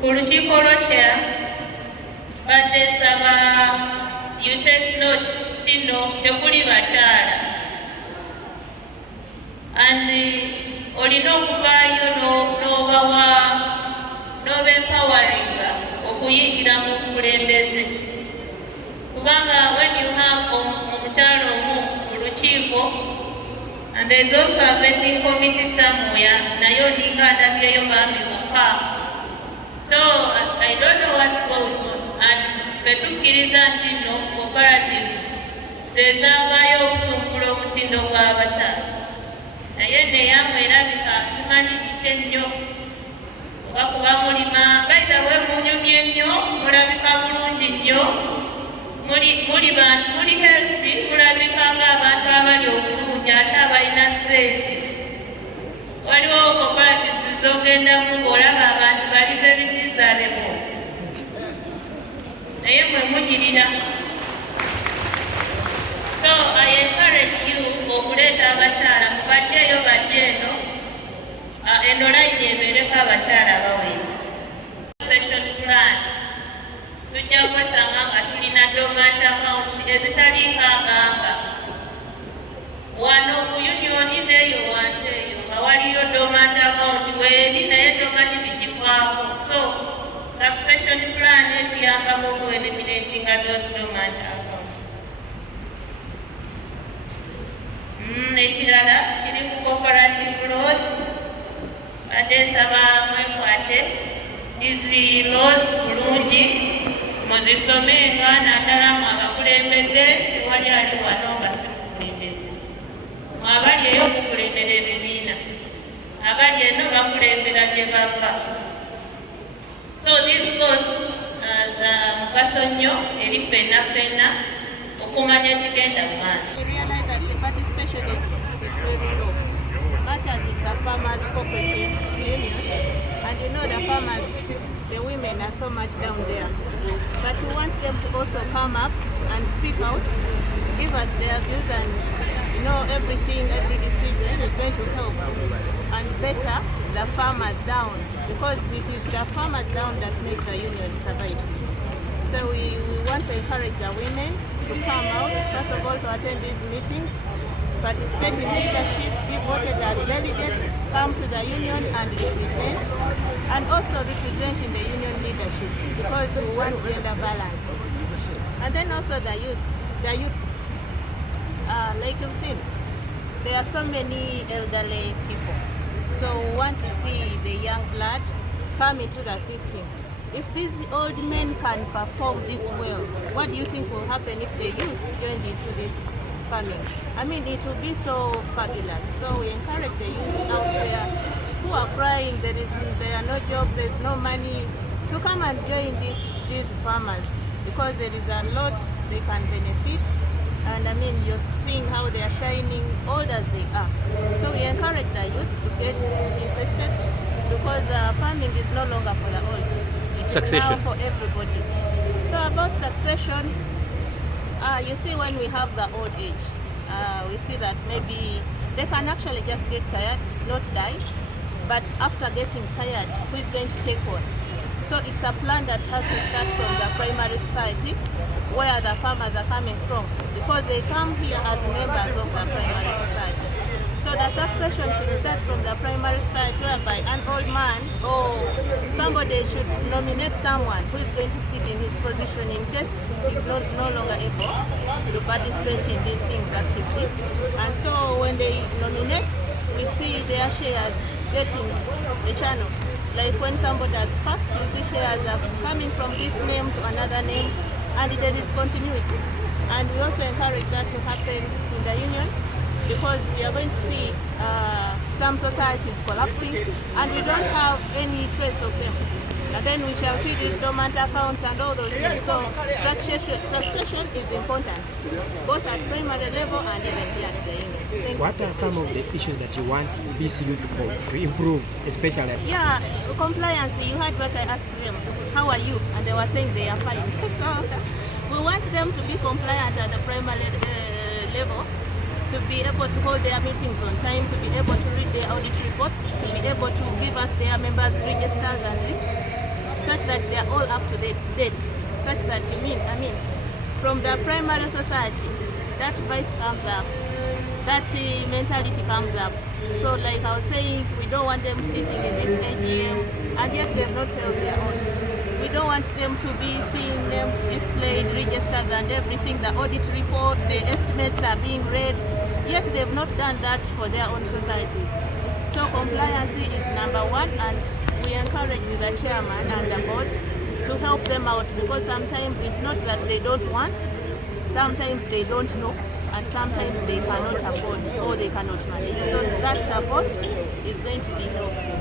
Ku lukiiko lwokya badde nsaba you take note kino tekuli bakyala and olina okuvaayo n'obawa n'obempawaringa okuyingira mu bukulembeze kubanga when you have omukyala omu mu lukiiko and there is also a vetting committee somewhere nayo olinga ndabyeyo bambi mukka. So I don't know what's going on and betukkiriza nti no cooperatives zezavaayo okutumbula omutindo gw'abakyala naye neyamwe erabika simanyi kiki ennyo oba kuba mulima baita we munyumye nnyo mulabika bulungi nnyo muli healthy mulabika ng'abantu abali obulungi ate abalina ssente. Waliwo cooperatives zogendamu ng'olaba abantu bali very miserable naye mwe mugirira. So I encourage you okuleeta abakyala mubajjeeyo bajje eno line ebeereko abakyala abawera. Succession plan tujja kwesanga nga tulina dormant accounts ezitaliiko agamba wano ku union neeyo wansi eyo nga waliyo dormant account weeri naye tomanyi bigivaako. So succession plan etuyambako okueliminatinga those dormant accounts. Ekirala kiri ku cooperative laws badde nsaba mwekwate izi laws bulungi muzisomenga naddala mu abakulembeze tewali ali wano nga si mukulembeze mwabali eyo okukulembera ebibiina abali eno bakulembera gye bava. So these laws za mugaso nnyo eri ffenna ffenna okumanya ekigenda mu maaso. Participation is very low, much as it's a farmers cooperative union, and you know the farmers, the women are so much down there. But we want them to also come up and speak out, give us their views, and you know everything, every decision is going to help and better the farmers down, because it is the farmers down that make the union survive. So we want to encourage the women to come out, first of all, to attend these meetings, participate in leadership, be voted as delegates, come to the union and represent, and also represent in the union leadership, because we want gender balance. And then also the youth, like you've seen, there are so many elderly people. So we want to see the young blood come into the system. If these old men can perform this well, what do you think will happen if the youth joined into this farming? I mean, it will be so fabulous. So we encourage the youth out there who are crying, there are no jobs, there's no money, to come and join these farmers, because there is a lot they can benefit. And I mean, you're seeing how they are shining, old as they are. So we encourage the youths to get interested, because farming is no longer for the old. Succession. Now for everybody. So about succession, you see, when we have the old age, we see that maybe they can actually just get tired, not die, but after getting tired, who is going to take on? So it's a plan that has to start from the primary society, where the farmers are coming from, because they come here as members of the primary society. So the succession should start from the primary society, whereby an old man or somebody should nominate someone who is going to sit in his position in case he's no longer able to participate in these things actively. And so when they nominate, we see their shares getting the channel. Like when somebody has passed, you see shares are coming from this name to another name, and there is continuity. And we also encourage that to happen in the union, because we are going to see some societies collapsing and we don't have any trace of them. And then we shall see these dormant accounts and all those things. So succession is important, both at primary level and even here at the union. What are some of the issues that you want BCU to improve, especially? Yeah, compliance. You heard what I asked them. How are you? And they were saying they are fine. So we want them to be compliant at the primary level, to be able to hold their meetings on time, to be able to read their audit reports, to be able to give us their members' registers and lists. such that they are all up to date, such that from the primary society, that voice comes up, that mentality comes up. So like I was saying, we don't want them sitting in this AGM and yet they've not held their own. We don't want them to be seeing them displayed, registers and everything, the audit report, the estimates are being read, yet they've not done that for their own societies. So compliance is number one, and we encourage the chairman and the board to help them out, because sometimes it's not that they don't want, sometimes they don't know, and sometimes they cannot afford or they cannot manage. So that support is going to be helpful.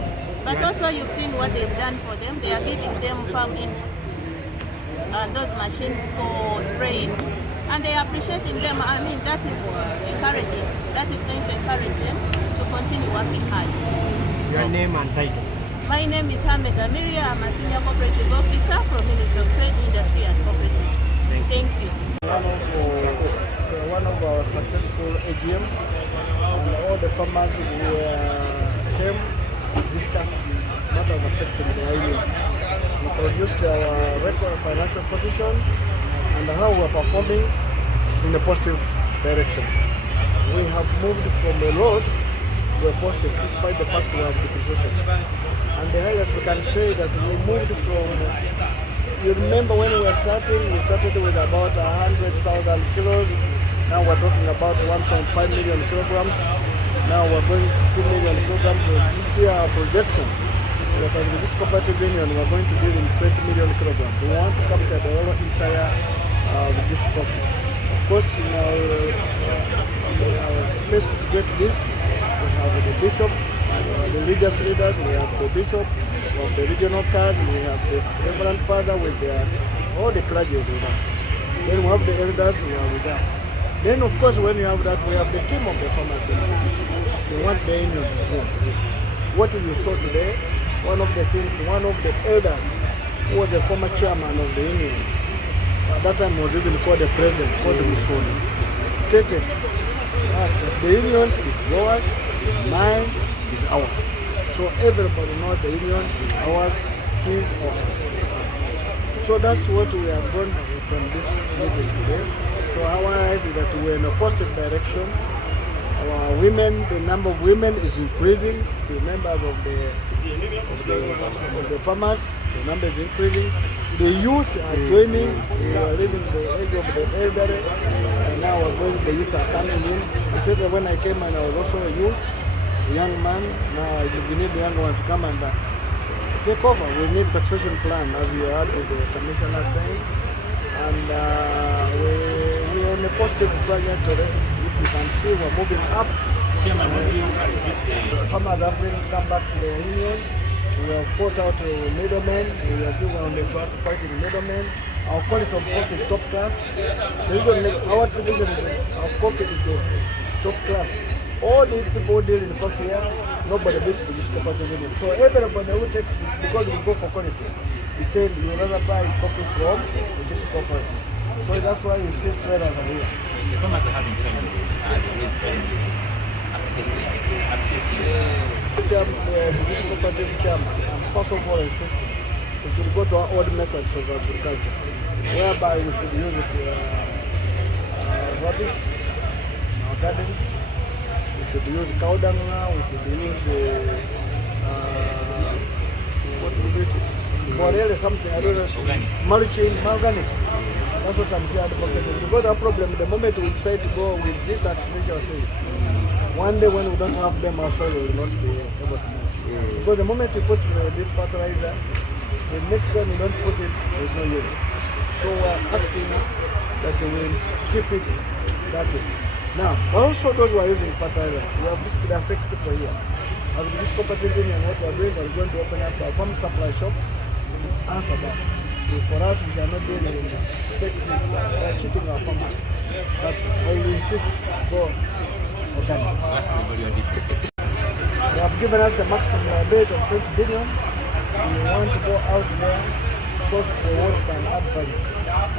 But also you've seen what they've done for them. They are giving them farm inputs and those machines for spraying, and they are appreciating them. I mean, that is encouraging. That is going to encourage them to continue working hard. Your name and title? My name is Hameda Miria. I'm a senior cooperative officer from Ministry of Trade, Industry and Cooperatives. Thank you. One of our successful AGMs, and all the farmers came discuss matters affecting the union. We produced our record financial position and how we are performing is in a positive direction. We have moved from a loss to a positive, despite the fact we have depreciation. And the highlights we can say that we moved from, you remember when we started with about 100,000 kilos. Now we're talking about 1.5 million kilograms. Now we're going to 2 million kilograms. This year our projection that with this cooperative union we're going to deal in 20 million kilograms. We want to capture the whole entire with this coffee. Of course, in our place to get this, we have the bishop, the religious leaders, we have the bishop, we have the regional card, we have the reverend father with all the clergy with us. Then we have the elders who are with us. Then of course when you have that, we have the team of the farmers themselves. We want the union to go. What you saw today, one of the things, one of the elders who was the former chairman of the union, at that time was even called the president, called Musoni, stated that the union is yours, is mine, is ours. So everybody knows the union is ours, his or hers. So that's what we have done from this meeting today. So our right is that we're in a positive direction. Our women, the number of women is increasing. The members of the farmers, the number is increasing. The youth are joining. We are leaving the age of the elderly, and now we're going. The youth are coming in. I said that when I came and I was also a youth, a young man. Now we need the young ones to come and take over. We need succession plan, as you heard the commissioner saying, and we are on a positive trajectory. If you can see, we're moving up. Farmers have really come back to the union. We have fought out middlemen. We are still on the ground fighting middlemen. Our quality of coffee is top class. Our tradition is our coffee is the top class. All these people deal in coffee here, nobody beats the cooperative union. So everybody who takes, because we go for quality, he said you rather buy coffee from this cooperative. So that's why you see traders are here. The farmers are having challenges with accessing. This cooperative chairman, first of all, insisting we should go to our old methods of agriculture, whereby we should use rubbish in our gardens. We should use cow dung now. We should use what we do, something I don't know, mulching, organic. That's what I'm saying. Because our problem, the moment we decide to go with these artificial things, one day when we don't have them, our soil will not be able to move. Because the moment you put this fertilizer, the next time you don't put it, there's no yield. So we're asking that we will keep it that way. Now, also those who are using fertilizer, we have this could affect people here. As with this cooperative union, what we're doing, we're going to open up a farm supply shop to answer that. For us, we are not doing it. We're keeping our farmers. But I will insist, go organic. They have given us a maximum liability of 20 billion. We want to go out there, source for what can add value.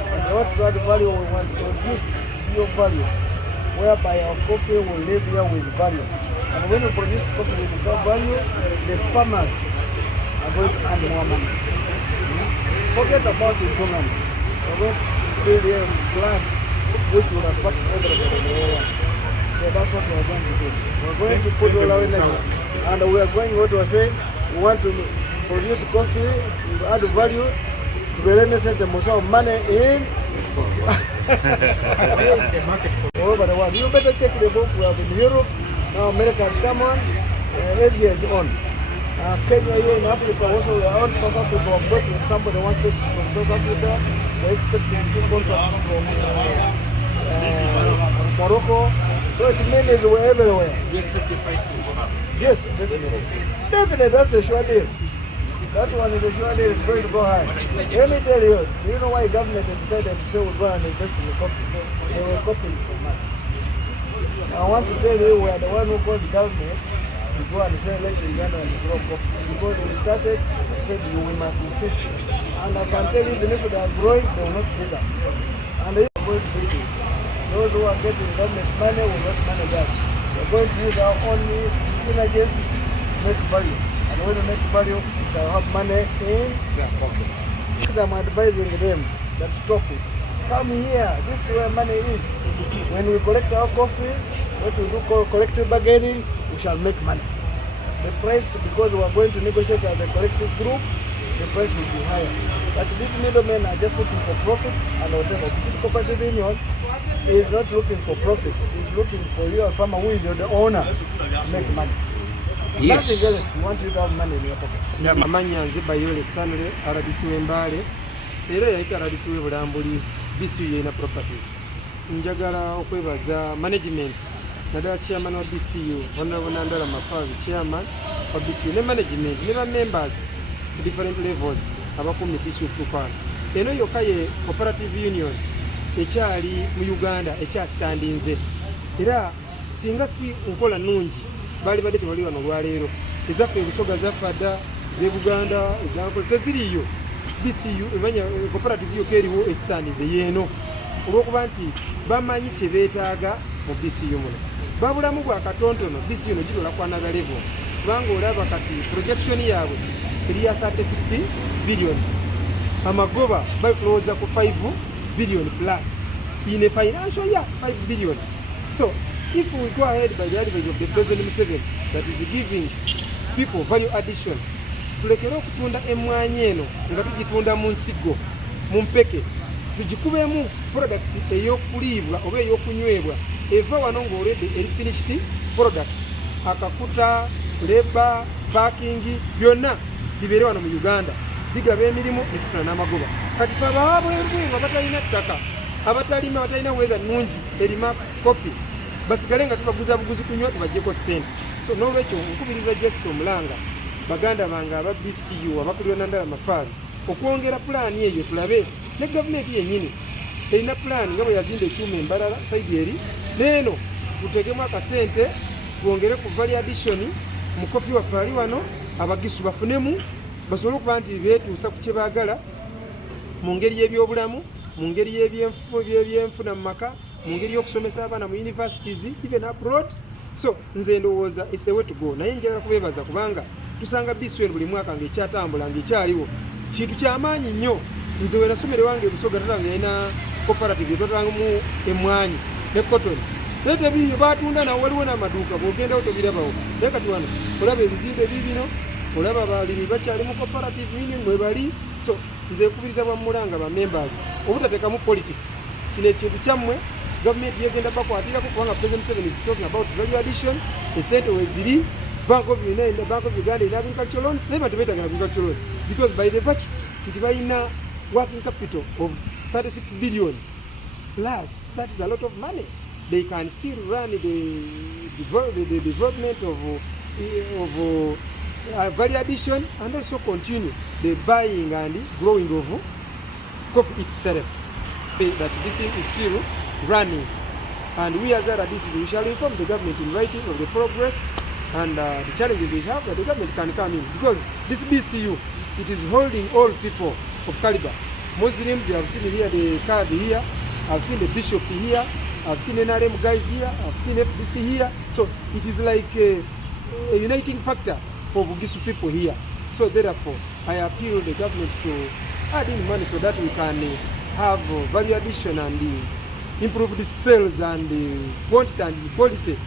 And what to add value, we want to produce your value, whereby our coffee will live here with value. And when we produce coffee with value, the farmers are going to earn more money. forget about the tournament. We're going to build a plan which will attract everybody in the area. So that's what we are going to do. We're going to put all our energy. And we are going, what we are saying, we want to produce coffee, add value, to be renaissance and most money in all over the world. You better check the book. We have in Europe, now America has come on, Asia is on. Kenya here in Africa also, we are on. South Africa, but somebody wants to from South Africa, they expect to contract from Morocco. So it means we're everywhere. You expect the price to go up? Yes, definitely. Definitely, that's a sure deal. That one is a sure deal, it's going to go high. Let me tell you, do you know why government has decided to say we'll go and invest in the coffee? They were copying from us. I want to tell you, we are the one who called the government to go and say, let Uganda and grow coffee. Because we started, they said, we must insist. And I can tell you, even if they are growing, they will not beat us. And they are going to beat it. Those who are getting government money will not manage us. We are going to use our own energies to make value. And when we make value, we shall have money in their pockets. I'm advising them that stop it. Come here, this is where money is. When we collect our coffee, what we do call collective bargaining, we shall make money. The price, because we are going to negotiate as a collective group, the price will be higher. But these middlemen are just looking for profits and whatever. This cooperative union is not looking for profit. It's looking for you, a farmer who is the owner, to make money. Yes. Nothing else. We want you to have money in your pocket. Amanya nze Bayole Stanley RDC w'Embale era yayita RDC w'Ebulambuli BCU yena properties. Njagala okwebaza management naddala chairman wa BCU Honorable Nandala Mafabi chairman wa BCU ne management ne ba members different levels abakumye BCU tukwana. Eno yokka ye Cooperative Union ekyali mu Uganda ekyastandinze era singa si nkola nungi bali badde tebali wano olwaleero ezaffe ebusoga zafadda z'Ebuganda ezankola teziriiyo BCU emanya Cooperative yokka eriwo estandinze yeeno olw'okuba nti bamanyi kye beetaaga mu BCU muno babulamu bwa katontono BCU no gitola kwanaga level kubanga olaba kati projection yaabwe eri ya 36 billions amagoba bakulowooza ku 5 billion plus in a financial year 5 billion. So if we go ahead by the advice of the President Museveni that is giving people value addition, tulekere okutunda emmwanyi eno nga tugitunda mu nsigo mu mpeke tugikubemu product ey'okuliibwa oba ey'okunywebwa eva wano ng'olwedde eri finished product akakuta labor parking byonna bibeere wano mu Uganda bigaba emirimu netufuna n'amagoba kati fe abawaabwerubweru abatalina ttaka abatalima abatalina weather nnungi erima coffee basigale nga tubaguza buguzi kunywa tubagyeko ssente. So n'olwekyo nkubiriza Jessica Omulanga baganda bange aba BCU abakulira Nandala Mafabi okwongera pulaani eyo tulabe ne gavumenti yennyini erina pulaani nga bwe yazimba ekyuma embalala saidi eri neeno tutegemu akasente twongere ku value addition mu kofi waffe ali wano abagisu bafunemu basobole okuba nti beetuusa ku kye baagala mu ngeri y'ebyobulamu mu ngeri y'ebyenfuna mu maka mu ngeri y'okusomesa abaana mu universities even abroad. So nze ndowooza it's the way to go. Naye njagala kubeebaza kubanga tusanga BCU buli mwaka ng'ekyatambula ng'ekyaliwo kintu kyamaanyi nnyo. Nze we nasomere wange ebusoga tatanga yalina cooperative yetwatangamu emmwanyi ne cotton naye tebiriyo baatunda nawo waliwo n'amaduuka bw'ogendawo tobirabawo naye kati wano olaba ebizimbe bibino olaba abalimi bakyali mu cooperative union mwe bali. So nze nkubiriza Bwamulanga ba members obutateekamu politics. Kino ekintu kyammwe gavumenti yegenda bakwatirako kubanga President Museveni is talking about value addition. Esente weziri Bank of Uganda in agricultural loans naye tebeetaaga agricultural loan because by the virtue nti balina working capital of 36 billion plus that is a lot of money. They can still run the development of value addition and also continue the buying and growing of coffee itself. That this thing is still running, and we as RDCs we shall inform the government in writing of the progress and the challenges we have that the government can come in, because this BCU it is holding all people of caliber. Muslims, you have seen here the card here, I've seen the bishop here, I've seen NRM guys here, I've seen FDC here. So it is like a uniting factor for Bugisu people here. So therefore, I appeal the government to add in money so that we can have value addition and improve the sales and quantity and quality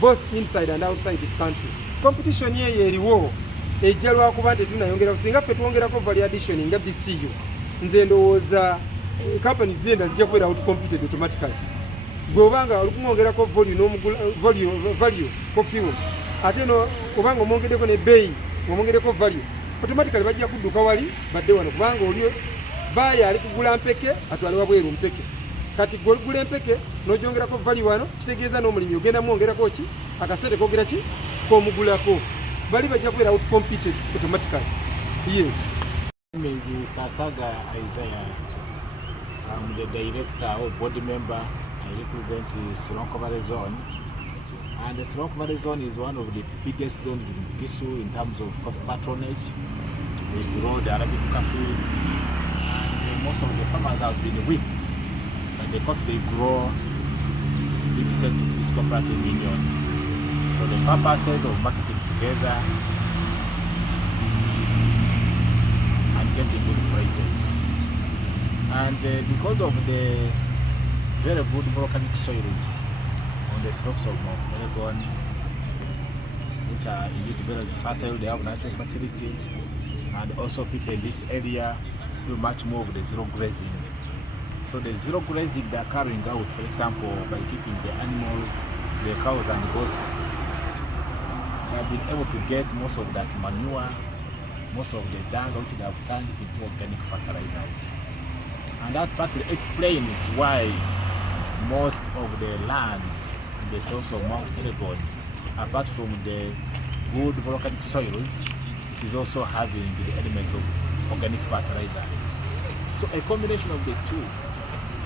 both inside and outside this country. Competition ye eriwo ejja lwakuba nti tunayongera kusinga ffe tuwongerako value addition nga BCU nze ndowooza companies zenda zijja kubeera out competed automatically. Bw'obanga olukumwongerako value ko fuel ate no obanga omwongeddeko ne bbeeyi omwongeddeko value automatically bajja kudduka wali badde wano kubanga oli baya ali kugula mpeke atwale wabweru mpeke kati gula empeke n'ogyongerako value wano kitegeeza n'omulimi ogenda mwongerako ki akasente kogera ki k'omugulako bali bajja kubeera out competed automatically. Yes. Is Sasaga Isaiah. I'm the director or board member. I represent the Sironko Valley Zone. And the Sironko Valley Zone is one of the biggest zones in Bugisu in terms of coffee patronage. We grow the Arabic coffee, and most of the farmers have been whipped. But the coffee they grow is being sent to this cooperative union for the purposes of marketing together and getting good prices. And because of the very good volcanic soils on the slopes of Mount ELGON, which are indeed very fertile, they have natural fertility, and also people in this area do much more of the zero grazing. So the zero grazing they are carrying out, for example, by keeping the animals, the cows and goats, they have been able to get most of that manure, most of the dung which they have turned into organic fertilizers. And that partly explains why most of the land in the slopes of Mount ELGON, apart from the good volcanic soils, it is also having the element of organic fertilizers. So a combination of the two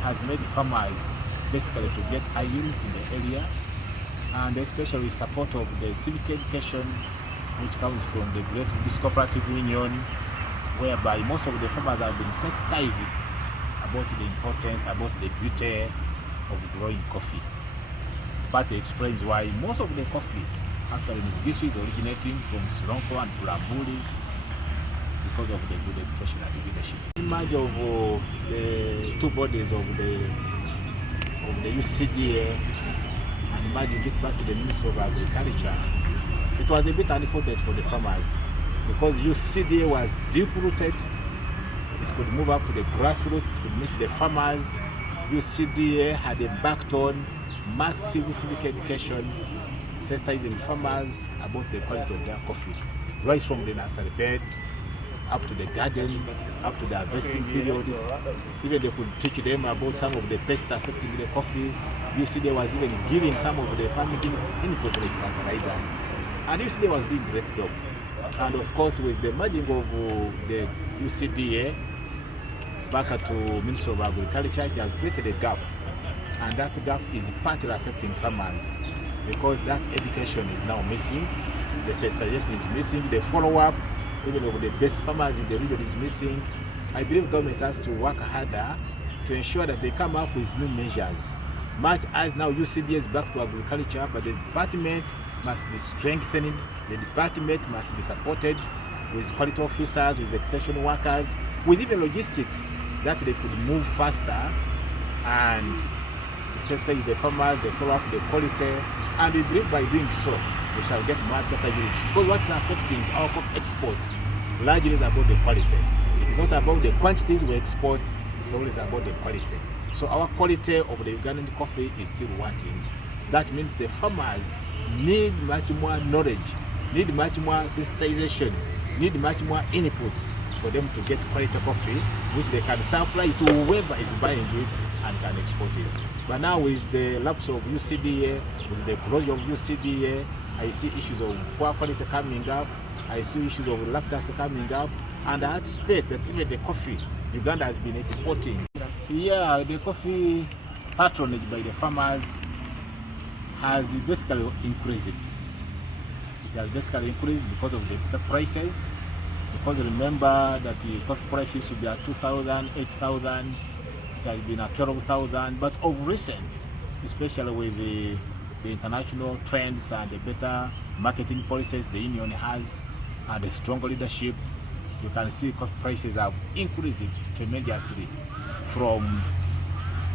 has made farmers basically to get high yields in the area, and especially with support of the civic education which comes from the Great Bugisu Cooperative Union, whereby most of the farmers have been sensitized about the importance, about the beauty of growing coffee. But it explains why most of the coffee actually in Bugisu is originating from Sironko and Bulambuli because of the good education and leadership. Image of the two bodies of the UCDA and imagine it back to the Ministry of Agriculture. It was a bit unfortunate for the farmers because UCDA was deep-rooted. It could move up to the grassroots, it could meet the farmers. UCDA had a backbone, massive civic education, sensitizing farmers about the quality of their coffee, right from the nursery bed, up to the garden, up to the harvesting periods. Even they could teach them about some of the pests affecting the coffee. UCDA was even giving some of the farming inputs like fertilizers. And UCDA was doing a great job. And of course, with the merging of the UCDA back to Ministry of Agriculture, it has created a gap. And that gap is partly affecting farmers because that education is now missing, the sensitization is missing, the follow-up, even of the best farmers in the region is missing. I believe government has to work harder to ensure that they come up with new measures. Much as now UCDA is back to agriculture, but the department must be strengthened, the department must be supported with quality officers, with extension workers, with even logistics that they could move faster and sensitize the farmers, they follow up the quality, and we believe by doing so, we shall get much better yields. Because what's affecting our coffee export largely is about the quality. It's not about the quantities we export, it's always about the quality. So our quality of the Ugandan coffee is still wanting. That means the farmers need much more knowledge, need much more sensitization, need much more inputs for them to get quality coffee, which they can supply to whoever is buying it and can export it. But now with the lapse of UCDA, with the closure of UCDA, I see issues of poor quality coming up, I see issues of lactose coming up, and I expect that even the coffee Uganda has been exporting. Yeah, the coffee patronage by the farmers has basically increased. It has basically increased because of the prices. Because remember that the coffee price used to be at 2,000, 8,000. It has been at 12,000. But of recent, especially with the international trends and the better marketing policies the union has and the strong leadership, you can see coffee prices have increased tremendously from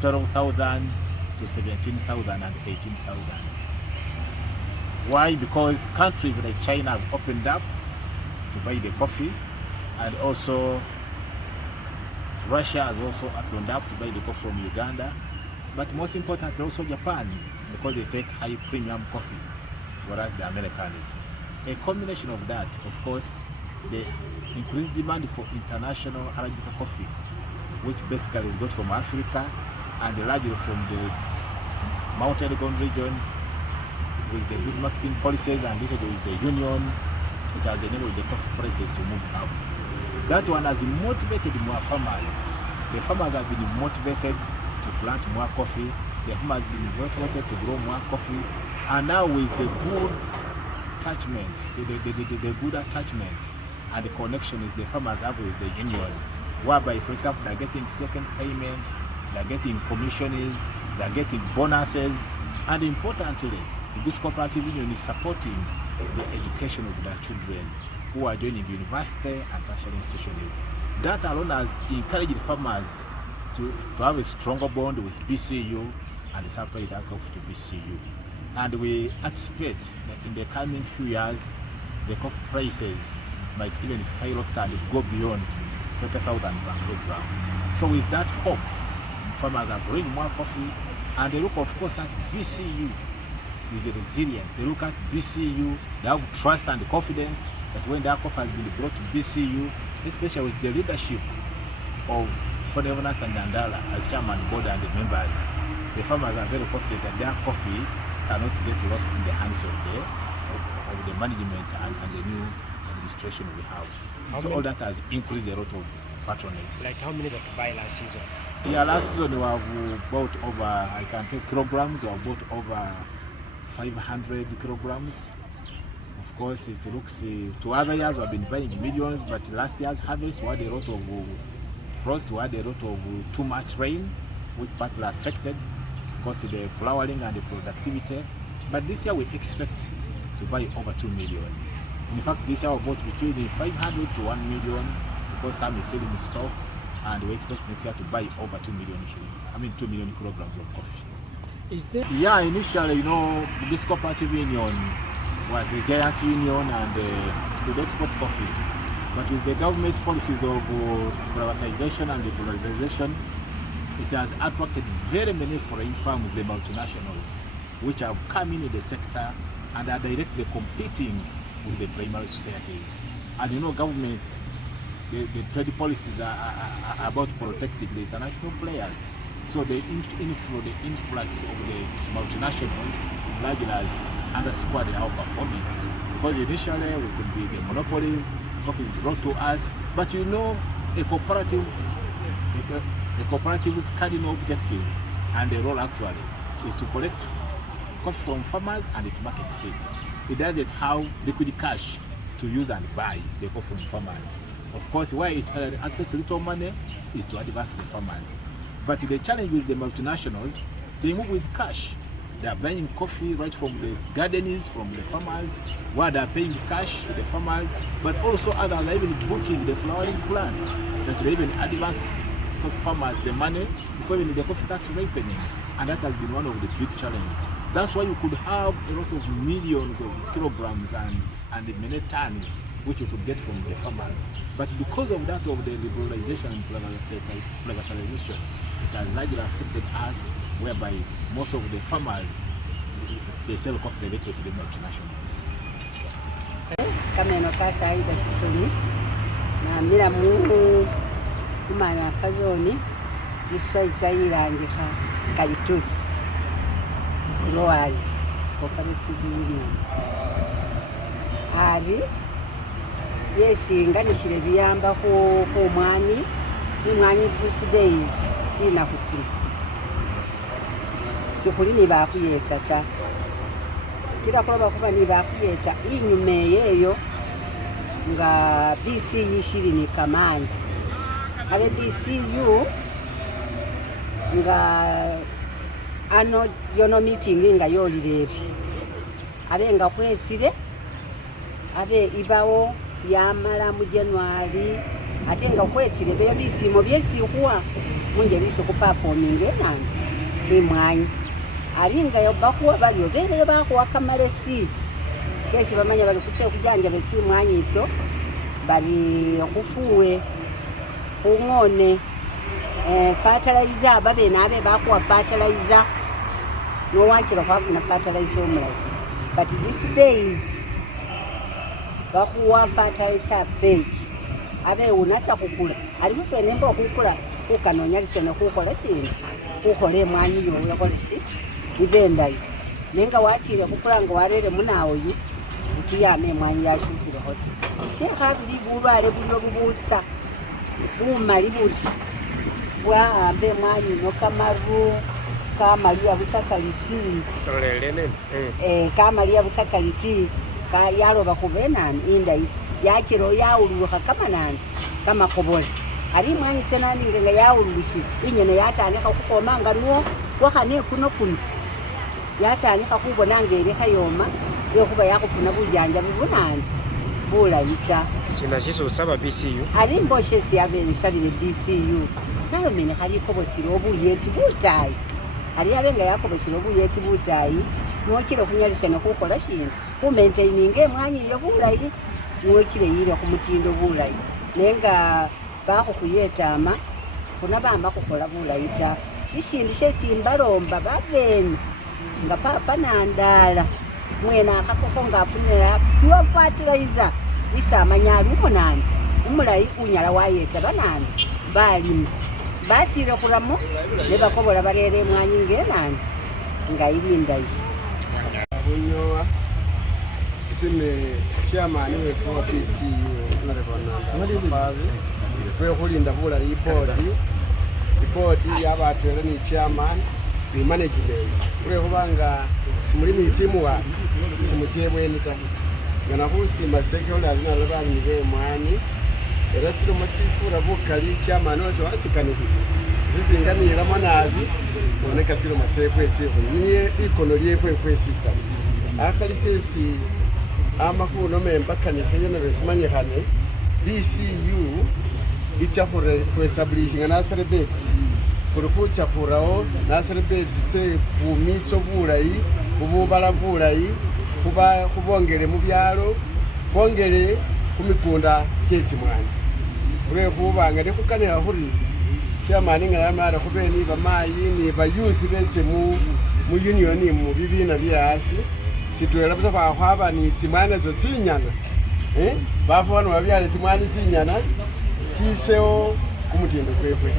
12,000 to 17,000 and 18,000. Why? Because countries like China have opened up to buy the coffee, and also Russia has also opened up to buy the coffee from Uganda, but most importantly also Japan, because they take high premium coffee, whereas the Americans. A combination of that, of course, the increased demand for international Arabica coffee, which basically is got from Africa and largely from the Mount Elgon region, with the good marketing policies and with the union, it has enabled the coffee prices to move up. That one has motivated more farmers. The farmers have been motivated to plant more coffee. The farmers have been motivated to grow more coffee. And now with the good attachment, the good attachment and the connection is the farmers have with the union, whereby, for example, they're getting second payment, they're getting commissions, they're getting bonuses, and importantly, this cooperative union is supporting the education of their children who are joining university and tertiary institutions. That alone has encouraged farmers to have a stronger bond with BCU and supply that coffee to BCU. And we anticipate that in the coming few years, the coffee prices might even skyrocket and go beyond 20,000 per kilogram. So with that hope, farmers are growing more coffee, and they look, of course, at BCU is resilient. They look at BCU, they have trust and confidence that when their coffee has been brought to BCU, especially with the leadership of Cooperative and Nandala as chairman, board, and the members, the farmers are very confident that their coffee cannot get lost in the hands of the management and the new administration we have. All that has increased a lot of patronage. Like how many got to buy last season? Yeah, last season we have bought over, I can take kilograms, we have bought over 500 kilograms. Of course, it looks to other years we have been buying millions, but last year's harvest we had a lot of frost, we had a lot of too much rain, which partly affected, of course, the flowering and the productivity. But this year we expect to buy over 2 million. In fact, this year we bought between 500 to 1 million, because some is still in stock, and we expect next year to buy over 2 million shilling. 2 million kilograms of coffee. Is there? Yeah, initially, this cooperative union was a giant union and it could export coffee. But with the government policies of privatization and liberalization, it has attracted very many foreign firms, the multinationals, which have come into the sector and are directly competing with the primary societies. And government, the trade policies are about protecting the international players. So the influx of the multinationals largely has underscored our performance. Because initially we could be the monopolies, coffee is brought to us, but a cooperative's cardinal objective and the role actually is to collect coffee from farmers and it markets it. It doesn't have liquid cash to use and buy the coffee from farmers. Of course, where it access little money is to advance the farmers. But the challenge with the multinationals, they move with cash. They are buying coffee right from the gardeners, from the farmers, where they are paying cash to the farmers, but also others are even booking the flowering plants that they even advance the farmers the money before even the coffee starts ripening. And that has been one of the big challenges. That's why you could have a lot of millions of kilograms and many tons which you could get from the farmers. But because of that, of the liberalization and privatization, it has largely affected us, whereby most of the farmers, they sell coffee directly to the multinationals. Kameno kasa aida sisoni na mira mu kumana fazoni niswa itayirangiha kalitusi growers cooperative union ari yesi nganishire biyamba ko mwani ni mwani these days sina kutina sikuli ni bakuyeta ta kila kuba kuba ni bakuyeta inyume yeyo nga BCU shiri ni kamani abe BCU nga ano yono meeting nga yolirevi abe nga kwetsire abe ibawo yamala mu January ate nga kwetsire byo bisimo byesikuwa munjeriso ku performing enani bimwanyi alinga yo bakuwa balyo bere bakuwa kamalesi kesi bamanya bali kutse kujanja betsi mwanyi itso bali kufuwe kungone fertilizer babe nabe bakuwa fertilizer no wakira kwafuna fertilizer omulai but these days bakuwa fertilizer fake abe unasa kukula alifufe nembo kukula ukanonya lisene kukola sina kukole mwanyi yo yakole si ibendai nenga wachire kukulanga warere munawo yu utiyame mwanyi yashukire hoti shekha bili bulwale bulyo bubutsa bumali buti bwaambe mwanyi no kamaru kamalia busakaliti tolelene kamalia busakaliti ka yaloba kubenani indaiti yachiro yauluha kama nani kama kobole ari mwanyi tsenani ngenga yaulushi inyene yatanika kukomanga nuo wakane kuno kuno yatanika kubona ngere kayoma yokuba yakufuna bujanja bubunani bulayita sina shiso saba BCU ari mboshe siyabeni sabire BCU nalo mene haliko bosiro obuyeti butayi ari abenga yakobosiro obuyeti butayi nwokire kunyalisana kukola shintu ku maintaininge mwanyi yobulayi nwokire yire kumutindo bulayi nenga bako kuyetama kuna bamba kukola bulayita shishindi shesimbalomba babeni nga papa Nandala mwena akakoko ngafunira pure fertilizer isamanyali umunani umulayi unyala wayeta banani balima basire kuramo ne bakobola barere mwanyi ngenani nga irindayi bunyowa isime chairman we for BCU Mafabi kwe kulinda bula ibodi yabatwele ni chairman the management kule kubanga simuli mu timu wa simuchebweni ta ngana kusima stakeholders na labani nge mwani era siro matsifura bukali chairman wose watsikaniki zizinganira mwanabi oneka siro matsefu etsifu yinye ikono lyefu sitsa akhali sesi amakuno memba kanike yona besimanyekane BCU itya ku establishing nursery beds kurukucha kurao nursery beds tse bumitso bulayi ububala bulayi kuba kubongere mu byalo bongere kumikunda kyetsi mwana ure kubanga ndi kukanira huri chairman ngalamara kubeni bamayi ni ba youth betse mu union mu bibina byasi sitwera buza kwa kwaba ni tsimwana zo tsinyana bafu bano babyale tsimwana tsinyana siseo kumutindo kwefwe